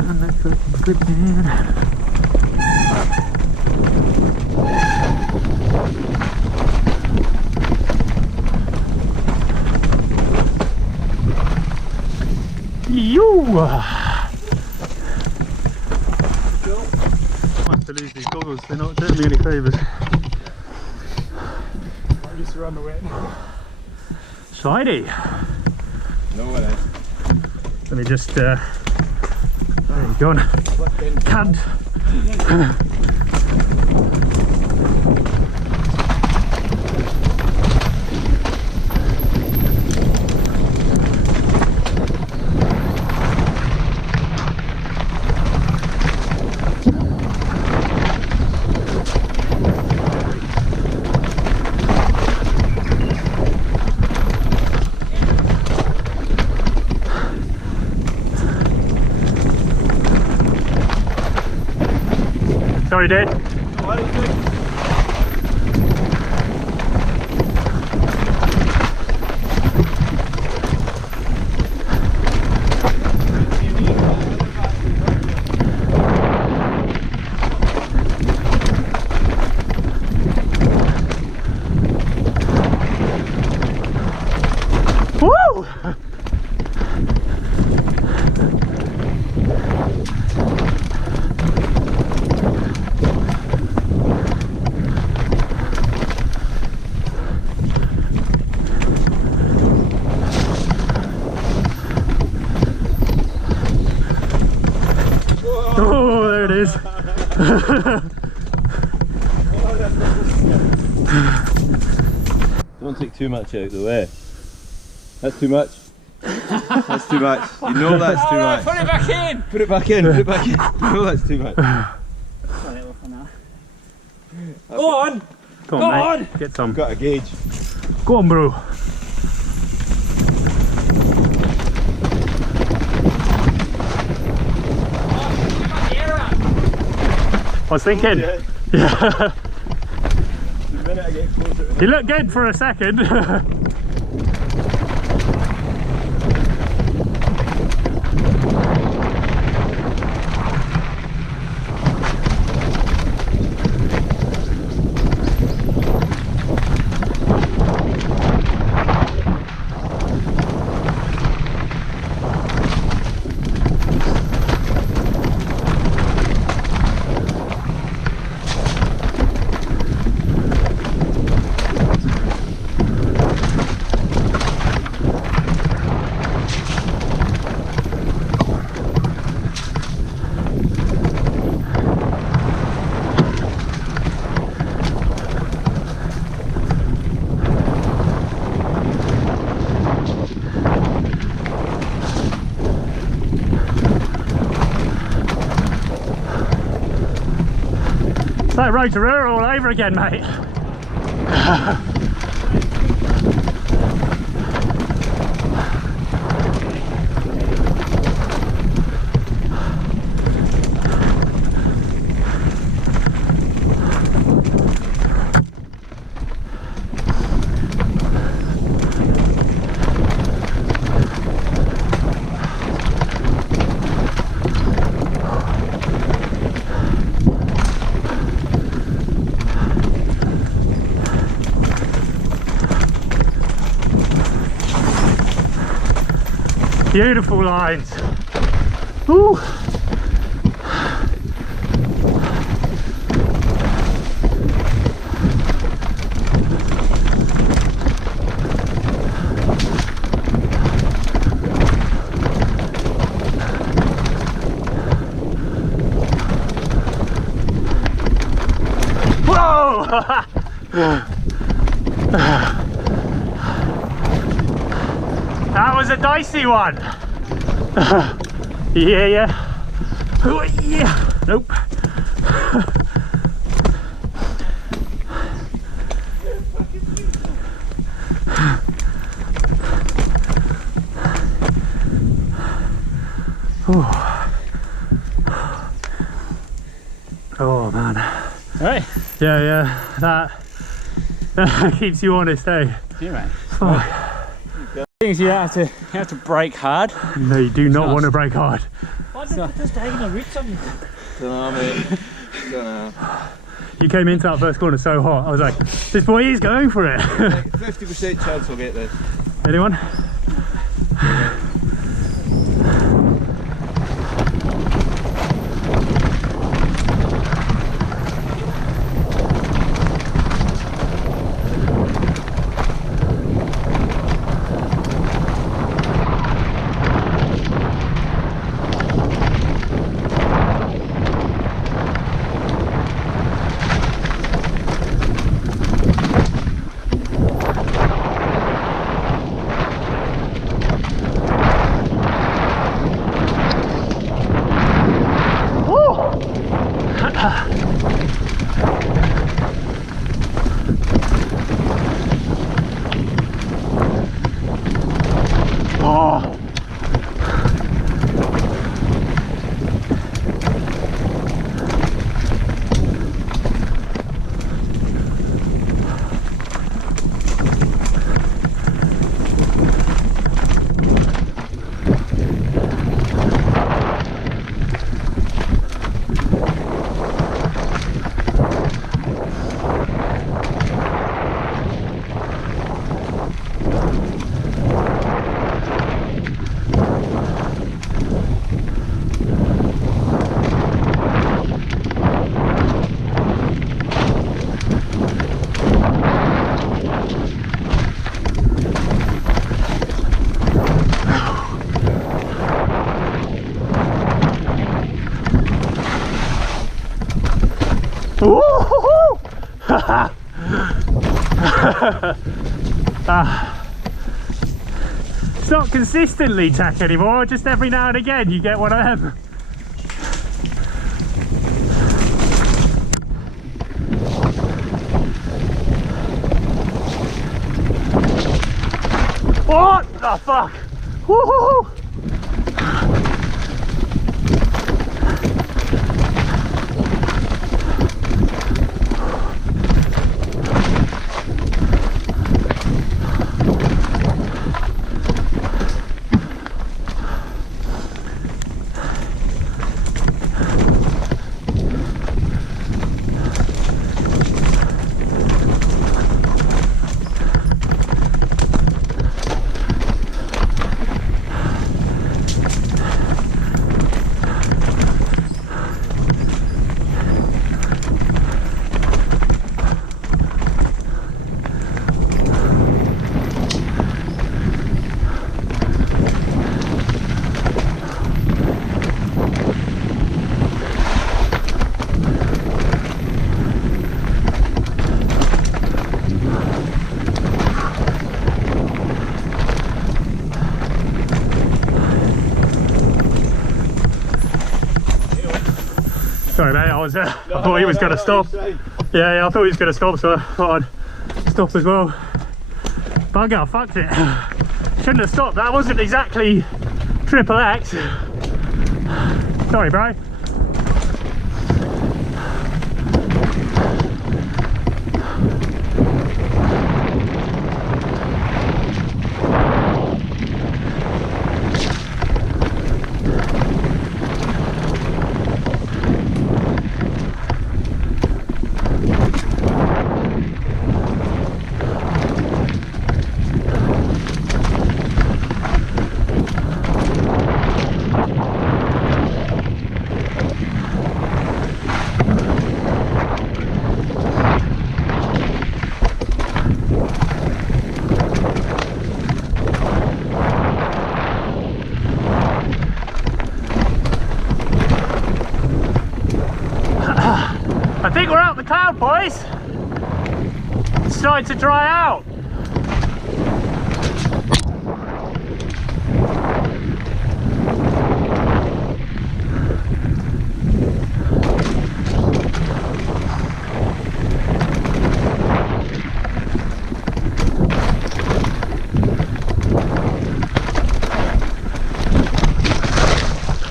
And let's fucking slip down. Nice to lose these goggles, they're not doing me any favours. I'm just around the wet. Slidey! No one else. Let me just, there you go. Can't. Sorry, Dad. What is it? Woo! Oh, there it is. Don't take too much out of the way. That's too much. That's too much. You know that's too much. Put it back in! Put it back in, put it back in. You know that's too much. Go on! Come Go on, mate. on! Get some. Got a gauge. Go on, bro. I was thinking. Yeah. Yeah. The minute I get closer to You look good for a second. It's like Rotorua all over again, mate. Beautiful lines. Ooh. Whoa! That was a dicey one. Yeah, yeah. Oh, yeah. Nope. Oh man. Right. Yeah, yeah. That keeps you honest, eh? See you, mate. Oh. Things you have to brake hard. No, you do not want to brake hard. Why did they put this diagonal roots on you? Don't know, mate. Don't know. You came into that first corner so hot. I was like, this boy is going for it. 50% chance I'll get this. Anyone? It's not consistently tack anymore, just every now and again you get one of them. What the fuck? Woohoo! Sorry mate, I thought he was going to stop. Yeah, I thought he was going to stop, so I thought I'd stop as well. Bugger, fucked it. Shouldn't have stopped, that wasn't exactly triple X. Sorry bro. I think we're out the cloud, boys. It's starting to dry out.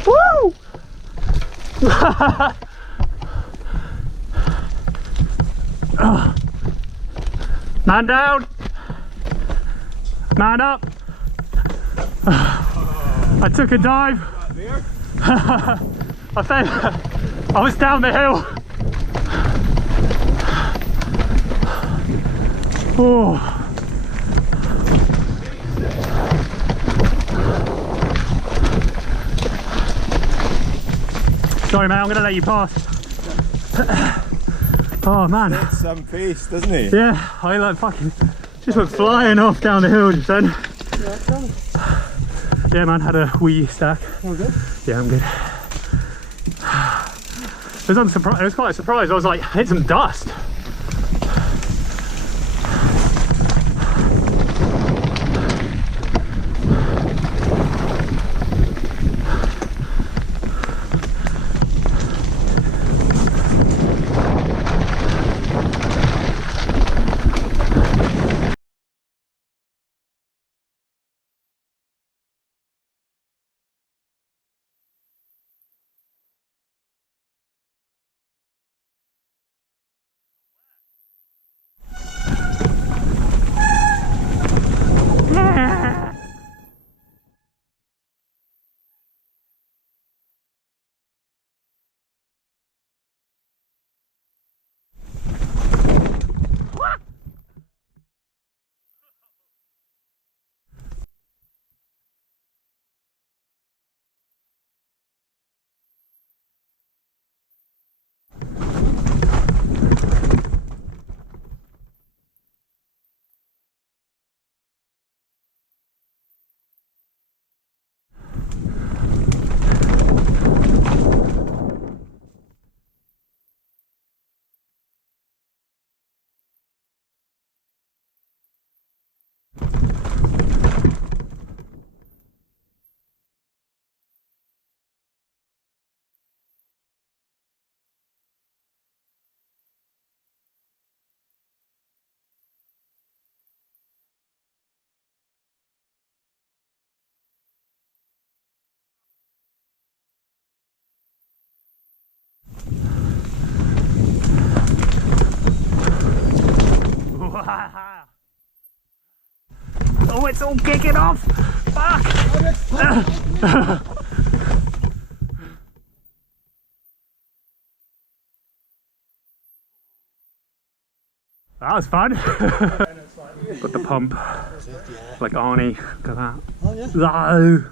Woo! Man down, man up. I took a dive. I fell. I was down the hill. Oh. Sorry, mate. I'm going to let you pass. Oh man. That's some pace, doesn't he? Yeah, I like fucking just went flying off down the hill just then. Yeah, man, had a wee stack. All good? Yeah, I'm good. It was quite a surprise. I was like, hit some dust. Oh, it's all kicking off! Fuck! That was fun. Got the pump, like Arnie. Look at that. Oh yeah. No.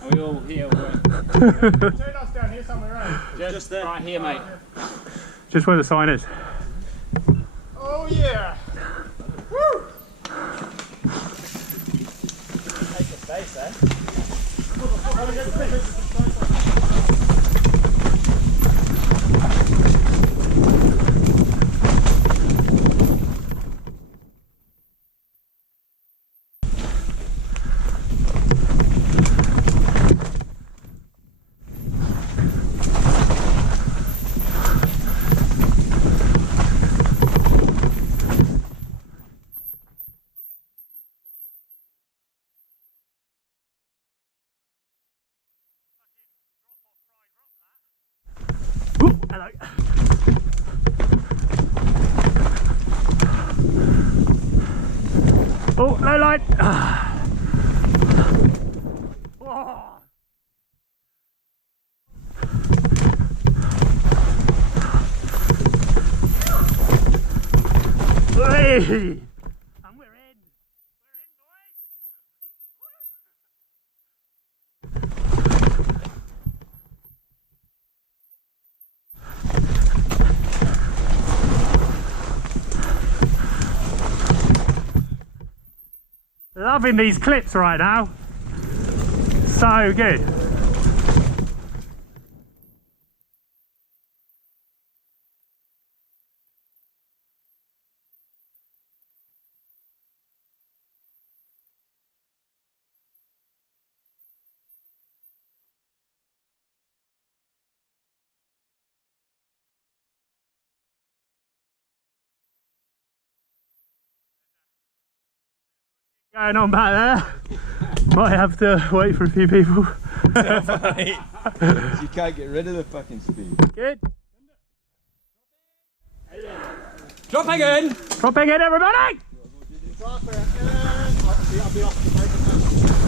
Are we all here? Turn us down here somewhere, right? Just there. Right here, mate. Just where the sign is. Oh yeah! Woo! Take the space, eh? Ooh, hello. Oh, low light. Oh. Hey. And we're in. We're in, boys. Loving these clips right now. So good. Going on back there. Might have to wait for a few people. You can't get rid of the fucking speed. Good. Dropping in! Dropping in, everybody! Drop it in. See, I'll be off the microphone.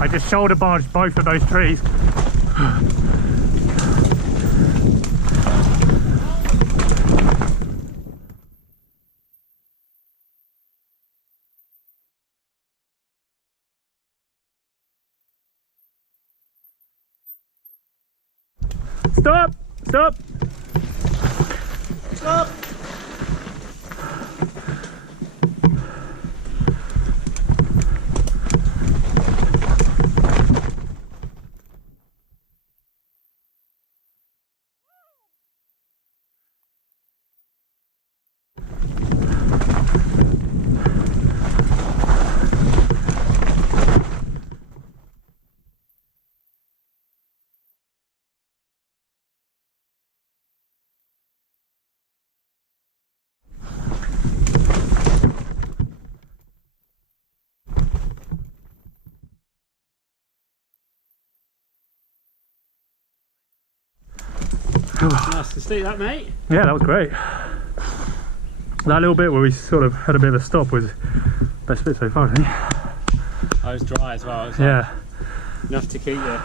I just shoulder barged both of those trees. Stop! Stop! Stop! Nice to see that, mate. Yeah, that was great. That little bit where we sort of had a bit of a stop was best bit so far, I think. I was dry as well. Yeah. Enough to keep you.